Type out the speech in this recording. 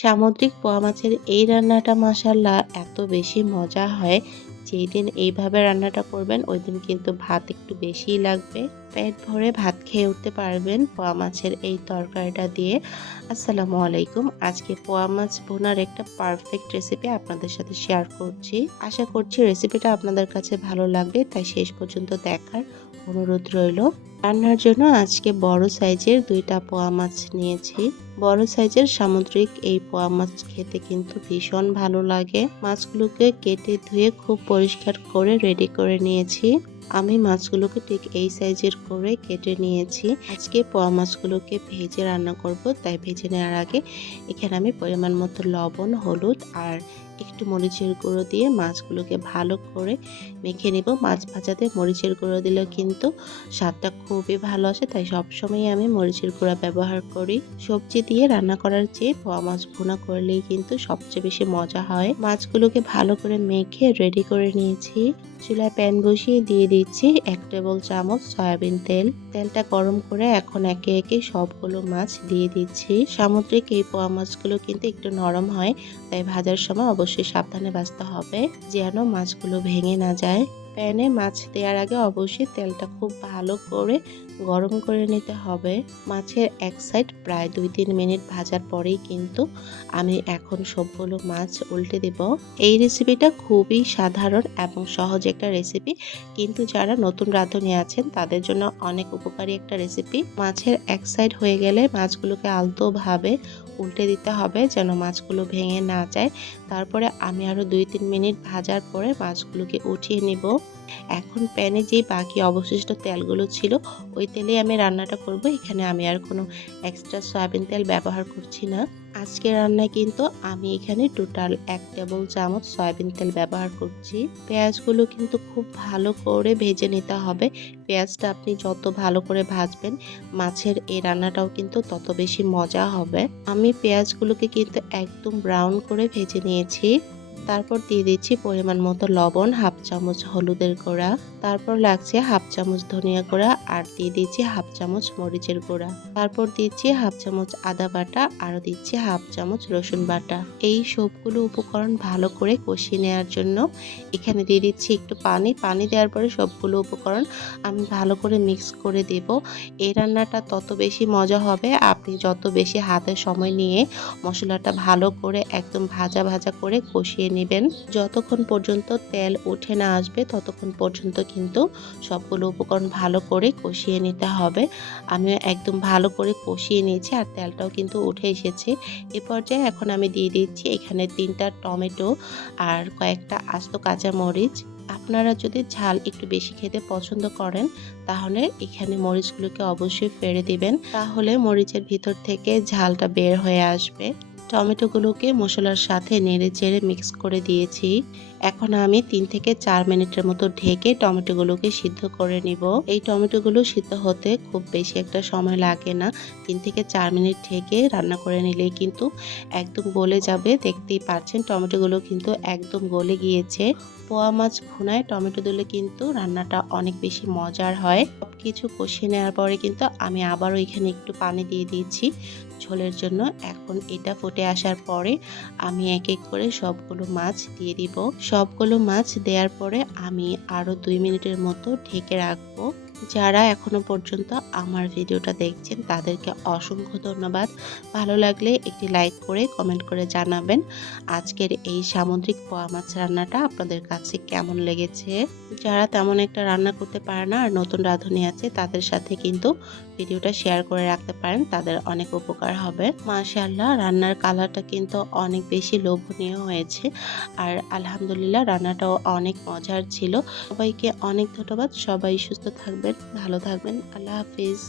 সামুদ্রিক পোয়া মাছের এই রান্নাটা মাশাআল্লাহ এত বেশি মজা হয়। যেই দিন এইভাবে রান্নাটা করবেন ওই দিন কিন্তু ভাত একটু বেশিই লাগবে। পেট ভরে ভাত খেয়ে উঠতে পারবেন পোয়া মাছের এই তরকারিটা দিয়ে। আসসালামু আলাইকুম। আজকে পোয়া মাছ ভুনার একটা পারফেক্ট রেসিপি আপনাদের সাথে শেয়ার করছি। আশা করছি রেসিপিটা আপনাদের কাছে ভালো লাগবে, তাই শেষ পর্যন্ত দেখার অনুরোধ রইল। রান্নার জন্য আজকে বড় সাইজের 2টা পোয়া মাছ নিয়েছি। বড় সাইজের সামুদ্রিক এই পোয়া মাছ খেতে কিন্তু ভীষণ ভালো লাগে। মাছগুলোকে কেটে ধুয়ে খুব পরিষ্কার করে রেডি করে নিয়েছি। আমি মাছগুলোকে ঠিক এই সাইজের করে কেটে নিয়েছি। আজকে পোয়া মাছগুলোকে ভেজে রান্না করব, তাই ভেজে নেওয়ার আগে এখানে আমি পরিমাণ মতো লবণ, হলুদ আর একটু মরিচের গুঁড়ো দিয়ে মাছগুলোকে ভালো করে মেখে নেব। মাছ ভাজাতে মরিচের গুঁড়ো দিলে কিন্তু স্বাদটা খুবই ভালো আসে, তাই সবসময় আমি মরিচের গুঁড়া ব্যবহার করি। সবজি দিয়ে রান্না করার চেয়ে পোয়া মাছ ভুনা করলেই কিন্তু সবচেয়ে বেশি মজা হয়। মাছগুলোকে ভালো করে মেখে রেডি করে নিয়েছি। চুলায় প্যান বসিয়ে দিয়ে দিচ্ছি 1 টেবিল চামচ সয়াবিন তেল। তেলটা গরম করে এখন একে একে সবগুলো মাছ দিয়ে দিচ্ছি। সামুদ্রিক এই পোয়া মাছগুলো কিন্তু একটু নরম হয়, তাই ভাজার সময় অবশ্যই সাবধানে ভাজতে হবে যেন মাছগুলো ভেঙে না যায়। প্যানে মাছ দেওয়ার আগে অবশ্যই তেলটা খুব ভালো করে গরম করে নিতে হবে। মাছের এক সাইড প্রায় 2-3 মিনিট ভাজার পরেই কিন্তু আমি এখন সবগুলো মাছ উল্টে দেব। এই রেসিপিটা খুবই সাধারণ এবং সহজ একটা রেসিপি, কিন্তু যারা নতুন রাঁধুনি আছেন তাদের জন্য অনেক উপকারী একটা রেসিপি। মাছের এক সাইড হয়ে গেলে মাছগুলোকে আলতোভাবে উল্টে দিতে হবে যেন মাছগুলো ভেঙে না যায়। তারপরে আমি আরো 2-3 মিনিট ভাজার পরে মাছগুলোকে উঠিয়ে নিব। এখন প্যানে যে বাকি অবশিষ্ট তেলগুলো ছিল ওই তেলেই আমি রান্নাটা করব। এখানে আমি আর কোনো এক্সট্রা সয়াবিন তেল ব্যবহার করছি না। আজকে রান্নায় কিন্তু আমি এখানে টোটাল 1 টেবিল চামচ সয়াবিন তেল ব্যবহার করছি। পেঁয়াজগুলো কিন্তু খুব ভালো করে ভেজে নিতে হবে। পেঁয়াজটা আপনি যত ভালো করে ভাজবেন মাছের এই রান্নাটাও কিন্তু তত বেশি মজা হবে। আমি পেঁয়াজগুলোকে কিন্তু একদম ব্রাউন করে ভেজে নিয়েছি। তারপর দিয়ে দিচ্ছি পরিমাণ মতো লবণ, হাফ চামচ হলুদের গুঁড়া, তারপর লাগছে হাফ চামচ ধনিয়া গুঁড়া আর দিয়ে দিচ্ছি হাফ চামচ মরিচের গুঁড়া। তারপর দিচ্ছি হাফ চামচ আদা বাটা আর দিচ্ছি হাফ চামচ রসুন বাটা। এই সবগুলো উপকরণ ভালো করে কষিয়ে নেওয়ার জন্য এখানে দিয়ে দিচ্ছি একটু পানি। পানি দেওয়ার পরে সবগুলো উপকরণ আমি ভালো করে মিক্স করে দেব। এই রান্নাটা তত বেশি মজা হবে আপনি যত বেশি হাতে সময় নিয়ে মশলাটা ভালো করে একদম ভাজা ভাজা করে কষিয়ে নেবেন। যতক্ষণ পর্যন্ত তেল উঠে না আসবে ততক্ষণ পর্যন্ত কিন্তু সবগুলো উপকরণ ভালো করে কষিয়ে নিতে হবে। আমি একদম ভালো করে কষিয়ে নিয়েছি আর তেলটাও কিন্তু উঠে এসেছে। এ পর্যায়ে এখন আমি দিয়ে দিচ্ছি এখানে 3টা টমেটো আর কয়েকটা আস্ত কাঁচা মরিচ। আপনারা যদি ঝাল একটু বেশি খেতে পছন্দ করেন তাহলে এখানে মরিচগুলোকে অবশ্যই ফেলে দিবেন, তাহলে মরিচের ভিতর থেকে ঝালটা বের হয়ে আসবে। টমেটোগুলোকে মশলার সাথে নেড়ে চেড়ে মিক্স করে দিয়েছি। এখন আমি 3 থেকে 4 মিনিটের মতো ঢেকে টমেটোগুলোকে সিদ্ধ করে নিব। এই টমেটোগুলো সিদ্ধ হতে খুব বেশি একটা সময় লাগে না। 3 থেকে 4 মিনিট ঢেকে রান্না করে নিলেই কিন্তু একদম গলে যাবে। দেখতেই পাচ্ছেন টমেটোগুলো কিন্তু একদম গলে গিয়েছে। পোয়া মাছ ভুনায় টমেটো দিলে কিন্তু রান্নাটা অনেক বেশি মজার হয়। সবকিছু কষিয়ে নেওয়ার পরে কিন্তু আমি আবারও এখানে একটু পানি দিয়ে দিয়েছি ঝোলের জন্য। এখন এটা ফুটে আসার পরে আমি এক এক করে সবগুলো মাছ দিয়ে দিব। সবগুলো মাছ দেওয়ার পরে আমি আরো 2 মিনিটের মতো ঢেকে রাখবো। যারা এখনো পর্যন্ত আমার ভিডিওটা দেখছেন তাদেরকে অসংখ্য ধন্যবাদ। ভালো লাগলে একটি লাইক করে কমেন্ট করে জানাবেন আজকের এই সামুদ্রিক পোয়া মাছ রান্নাটা আপনাদের কাছে কেমন লেগেছে। যারা তেমন একটা রান্না করতে পারে না আর নতুন রাঁধুনি আছে তাদের সাথে কিন্তু ভিডিওটা শেয়ার করে রাখতে পারেন, তাদের অনেক উপকার হবে। মাশাআল্লাহ রান্নার কালারটা কিন্তু অনেক বেশি লোভনীয় হয়েছে আর আলহামদুলিল্লাহ রান্নাটাও অনেক মজার ছিল। সবাইকে অনেক ধন্যবাদ। সবাই সুস্থ থাকবেন, ভালো থাকবেন। আল্লাহ হাফিজ।